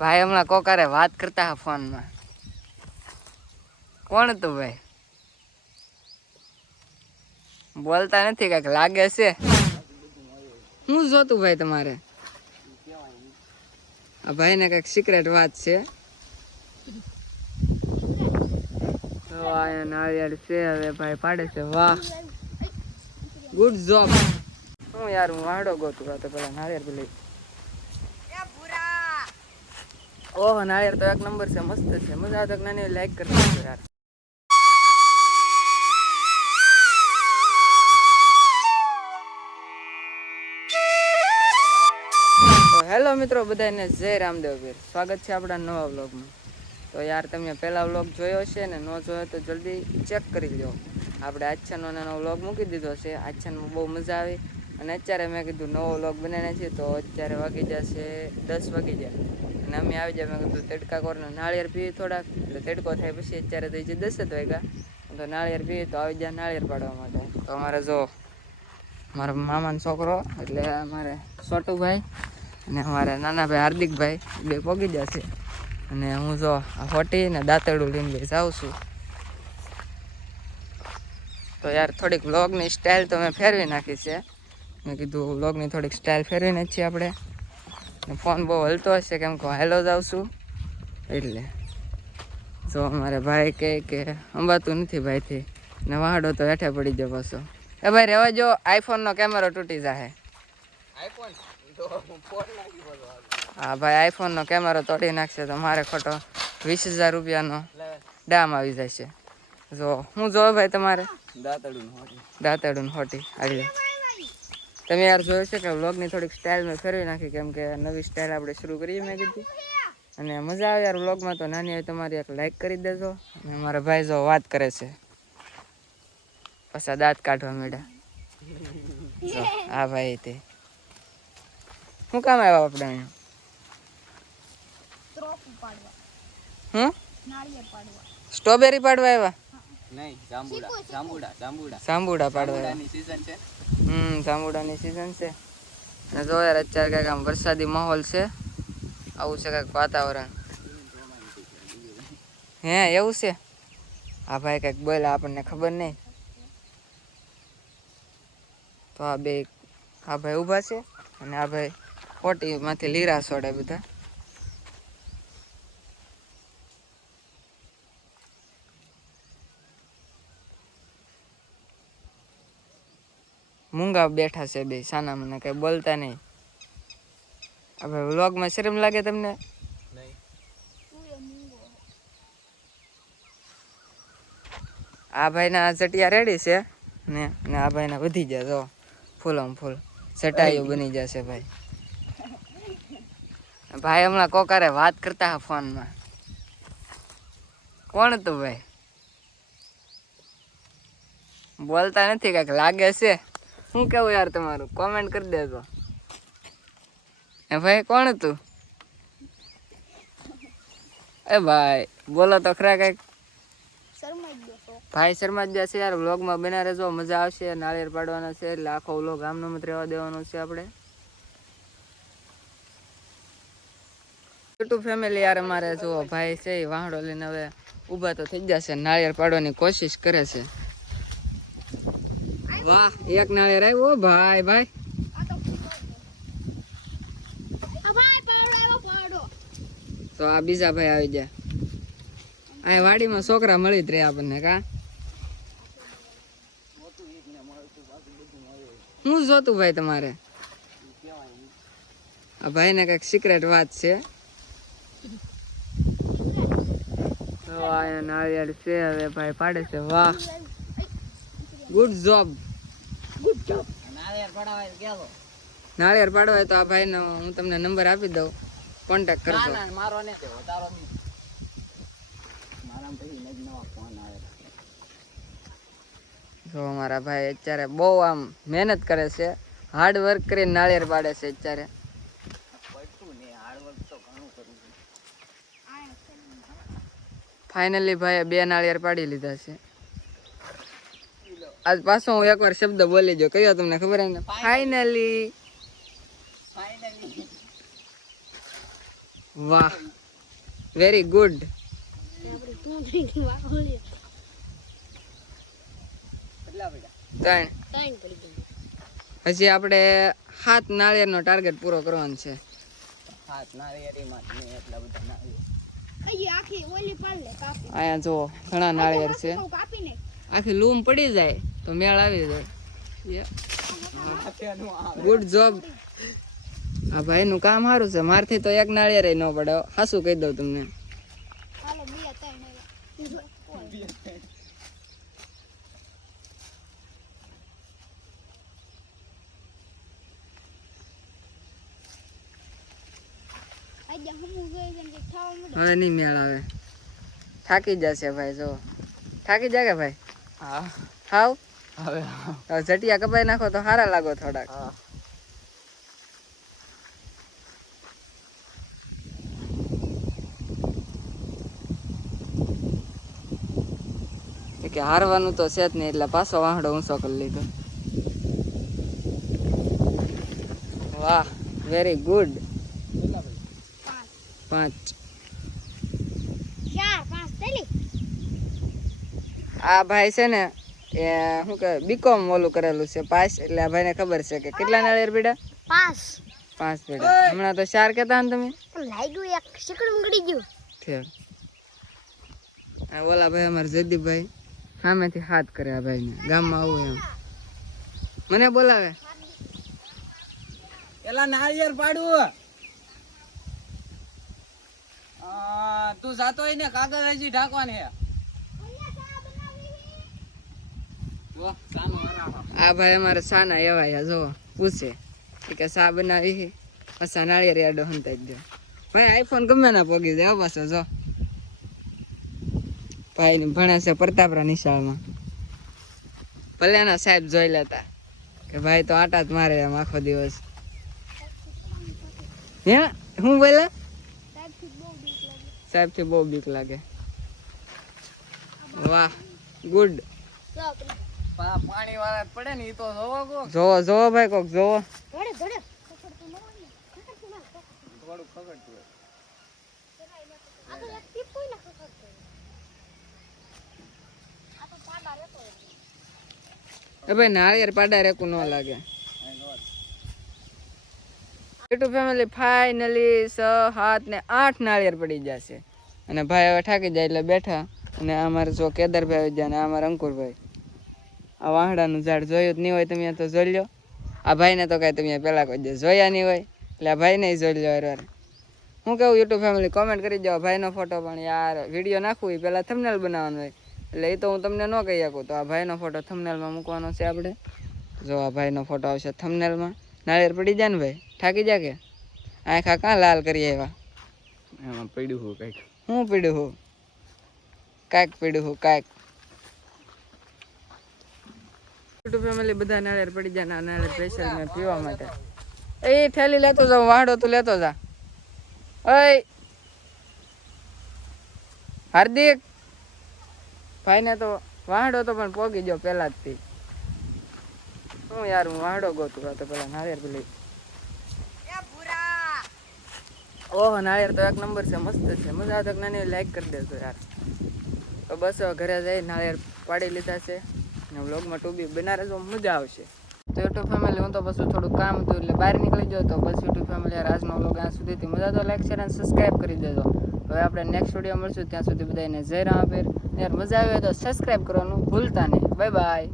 ભાઈ હમણાં કોકારે વાત કરતા હા ફોનમાં. કોણ હતું ભાઈ? બોલતા નથી, કઈક લાગે છે. શું જોતું ભાઈ તમારે? આ ભાઈ ને કઈક સિક્રેટ વાત છે. નાળિયેર છે, હવે ભાઈ પાડે છે. વાહ, ગુડ જોબ. હું યાર હું વાડો ગોતું તો પેલા નાળિયેર પેલી. ઓહો, નાળિયેર તો એક નંબર છે, મસ્ત છે. મજા આવે તો નાની લાઈક કરી દેજો યાર. હેલો મિત્રો બધાને, જય રામદેવપીર. સ્વાગત છે આપણા નવા વ્લોગમાં. તો યાર તમે પહેલા વ્લોગ જોયો હશે ને, ન જોયો તો જલ્દી ચેક કરી લો. આપણે આચ્છાનો નાનો વ્લોગ મૂકી દીધો છે. આચ્છાનમાં બહુ મજા આવી. અને અત્યારે મેં કીધું નવો વ્લોગ બનાવીને છીએ. તો અત્યારે વાગી જશે 10 વાગી જાય અને અમે આવી જાય. મેં કીધું તડકા કોરને નાળિયેર પીવી થોડાક, એટલે તડકો થાય. પછી અત્યારે તો જે 10 જ વાગ્યા, તો નાળિયેર પીવી તો આવી જાય નાળિયેર પાડવા માટે. તો અમારે જો મારા મામાનો છોકરો એટલે અમારે છોટુભાઈ અને અમારા નાના ભાઈ હાર્દિકભાઈ બે પોગી જશે. અને હું જો આ હોટી ને દાંતરડું લઈને જાઉં છું. તો યાર થોડીક વ્લોગની સ્ટાઇલ તો મેં ફેરવી નાખી છે. મેં કીધું વ્લોગની થોડીક સ્ટાઇલ ફેરવીને જ છીએ આપણે. ફોન બહુ હલતો હશે કેમ કે હેલો જાઉં છું એટલે. જો અમારે ભાઈ કહે કે અંબાતું નથી ભાઈથી ને વાહડો તો હેઠે પડી જાય પાછો. એ ભાઈ રહેવા જો, આઈફોનનો કેમેરો તૂટી જાય. હા ભાઈ, આઈફોનનો કેમેરો તોડી નાખશે તો મારે ખોટો 20,000 રૂપિયાનો ડામ આવી જાય છે. જો હું જોવે ભાઈ તમારે દાંતરડું હોટી આવી. તમે યાર જોયું છે કે વ્લોગની થોડીક સ્ટાઇલ મેં ફેરવી નાખી, કેમ કે નવી સ્ટાઇલ આપણે શરૂ કરીએ મેં કીધું. અને મજા આવે યાર વ્લોગમાં તો નાની હોય તમારી એક લાઈક કરી દેજો. અને મારા ભાઈ જો વાત કરે છે, પાછા દાંત કાઢવા માંડ્યા. હા ભાઈ, તે શું કામ આવ્યા આપણે અહીંયા? સ્ટ્રોબેરી પાડવા આવ્યા? નહીં, જાંબુડા પાડવા. જાંબુડાની સીઝન છે. ને જો યાર અત્યારે કંઈક આમ વરસાદી માહોલ છે. આવું છે કંઈક વાતાવરણ. હે એવું છે? હા ભાઈ કંઈક બોલે, આપણને ખબર નહીં. તો આ ભાઈ ઊભા છે અને આ ભાઈ હોટીમાંથી લીરા છોડે બધા. મૂંગા બેઠા છે બે સાના, મને કઈ બોલતા નહીં. હવે વ્લોગમાં શરમ લાગે તમને? આ ભાઈના ચટિયા રેડી છે ને આ ભાઈના વધી જાય. જો ફૂલમ ફૂલ ચટાઈઓ બની જશે ભાઈ. ભાઈ હમણાં કોકારે વાત કરતા હા ફોનમાં. કોણ હતું ભાઈ? બોલતા નથી, કઈક લાગે છે. શું કેવું યાર તમારું? કોમેન્ટ કરી દેજો. એ ભાઈ કોણ હતું? એ ભાઈ બોલો તો ખરા કઈક. ભાઈ શર્મા જ જશે યાર. વ્લોગમાં બના રહેજો, મજા આવશે. નાળિયેર પાડવાના છે એટલે આખો વ્લોગ આમનો મત રહેવા દેવાનો છે આપણે. યુટ્યુબ ફેમિલી યાર, અમારે જો ભાઈ છે એ વાહડો લઈને હવે ઊભા તો થઈ જશે. નાળિયેર પાડવાની કોશિશ કરે છે. વાહ, એક નાળિયેર આવ્યો ભાઈ. ભાઈ તો આ બીજા ભાઈ આવી ગયા. આ વાડીમાં છોકરા મળી જ રહે આપણને. કા શું જોતું ભાઈ તમારે? આ ભાઈ ને કઈક સિક્રેટ વાત છે. નાળિયેર છે, હવે ભાઈ પાડે છે. વાહ, ગુડ જોબ. નાળિયેર પાડવા તો આ ભાઈ નો હું તમને નંબર આપી દઉં, કોન્ટેક્ટ કરજો. જો મારા ભાઈ અત્યારે બહુ આમ મહેનત કરે છે, હાર્ડ વર્ક કરીને નાળિયેર પાડે છે અત્યારે. ફાઇનલી ભાઈ 2 નાળિયેર પાડી લીધા છે. આજ પાછો હું એકવાર શબ્દ બોલી જો, કયો તમને ખબર ને? ફાઇનલી. વાહ વેરી ગુડ. હજી આપણે 7 નાળિયેરનો ટાર્ગેટ પૂરો કરવાનો છે. 7 નાળિયેરીમાં એટલા બધા નાળિયેર અહીંયા જો ઘણા નાળિયેર છે. આખી લૂમ પડી જાય તો મેળ આવી જાય. Good job. આ ભાઈ નું કામ સારું છે. મારથી તો એક નાળિયેર ન પડે. હાસું કહી દઉં તમને. હવે નહીં મેળ આવે. થાકી જશે ભાઈ. જો થાકી જાય કે ભાઈ? હા. હાવ હવે જટિયા કપાઈ નાખો તો સારા લાગો થોડાક. કે હારવાનું તો છે જ નહીં એટલે પાછો વાહડો ઊંચો કરી લીધો. વાહ વેરી ગુડ. 5 આ ભાઈ છે ને એ શું કે બીકોમ ઓલું કરેલું છે પાસ. એટલે આ ભાઈને ખબર છે કે કેટલા નાળિયેર પીડા? 5 પીડા. હમણાં તો 4 કહેતા ને તમે. ઓલા ભાઈ અમારા જયદીપભાઈ સામેથી હાથ કરે આ ભાઈને. ગામમાં આવું એમ મને બોલાવે. પેલા નાળિયેર પાડવું. તું જાતો હોય ને કાગળ હજી ઢાંકવાની હે. આ ભાઈ અમારે સાના એવા જો પૂછે કે સા બનાવી પાછા નાળિયેર યાડો હંતાઈ દે. ભાઈ આઈફોન ગમે ના પોગી જાય. પાછો જો ભાઈ ને ભણે છે પ્રતાપરા નિશાળમાં. ભલે ના સાહેબ જોઈ લેતા કે ભાઈ તો આટા જ મારે એમ આખો દિવસ. હે હું બોલે? સાહેબ થી બહુ બીક લાગે. વાહ ગુડ. પાણી વાળા પડે ને એ તો જોવો જોવો ભાઈ કોક જોવો. ભાઈ નાળિયેર પાડા રેકું ન લાગે. યુટ્યુબ ફેમિલી ફાઇનલી 6, 7 ને 8 નાળિયેર પડી જશે. અને ભાઈ હવે થાકી જાય એટલે બેઠા. અને અમારે જો કેદારભાઈ આવી જાય ને અમારે અંકુરભાઈ. આ વાહડાનું ઝાડ જોયું જ નહીં હોય તમે તો જોઈ લો. આ ભાઈને તો કાંઈ તમે પહેલાં કોઈ દે જોયા નહીં હોય એટલે આ ભાઈને જોઈ લો. યાર હું કહું યુટ્યુબ ફેમિલી કોમેન્ટ કરી જાઓ. ભાઈનો ફોટો પણ યાર વિડીયો નાખવું એ પહેલાં થંબનેલ બનાવવાનું હોય એટલે એ તો હું તમને ન કહી શકું. તો આ ભાઈનો ફોટો થંબનેલમાં મૂકવાનો છે આપણે. જો આ ભાઈનો ફોટો આવશે થંબનેલમાં. નાળિયેર પડી જાય ને ભાઈ થાકી જાય કે આખા કાં લાલ કરી આવ્યા? એમાં પડ્યું હું કાંઈક. હું પડ્યું હું કાંઈક પડ્યું હું કાંઈક. યુટ્યુબ ફેમિલી બધા નાળિયેર પડી જાય. ના નાળિયેર સ્પેશિયલ મેં પીવા માટે. એ થેલી લેતો જાઉં. વાહડો તું લેતો જા. ઓય હાર્દિક ભાઈને તો વાહડો તો પણ પોગી ગયો પહેલા જ થી. હું યાર હું વાહડો ગોતું તો પેલા નાળિયેર પેલી. ઓહો નાળિયેર તો એક નંબર છે. મસ્ત છે. મજા આવે તો નાની લાઈક કરી દેજો યાર. તો બસ ઘરે જઈ નાળિયેર પાડી લીધા છે અને વ્લોગમાં ટૂબી બનારે જો મજા આવશે. તો યુટ્યુબ ફેમિલી હું તો પછી થોડું કામ હતું એટલે બહાર નીકળી ગયો. તો બસ યુટ્યુબ ફેમિલી યાર આજનો વ્લોગ ત્યાં સુધીથી મજા તો લાઈક શેર અને સબસ્ક્રાઈબ કરી દેજો. હવે આપણે નેક્સ્ટ વિડીયો મળશું ત્યાં સુધી બધાને જય રામ. યાર મજા આવે તો સબસ્ક્રાઈબ કરવાનું ભૂલતા નહીં. Bye bye.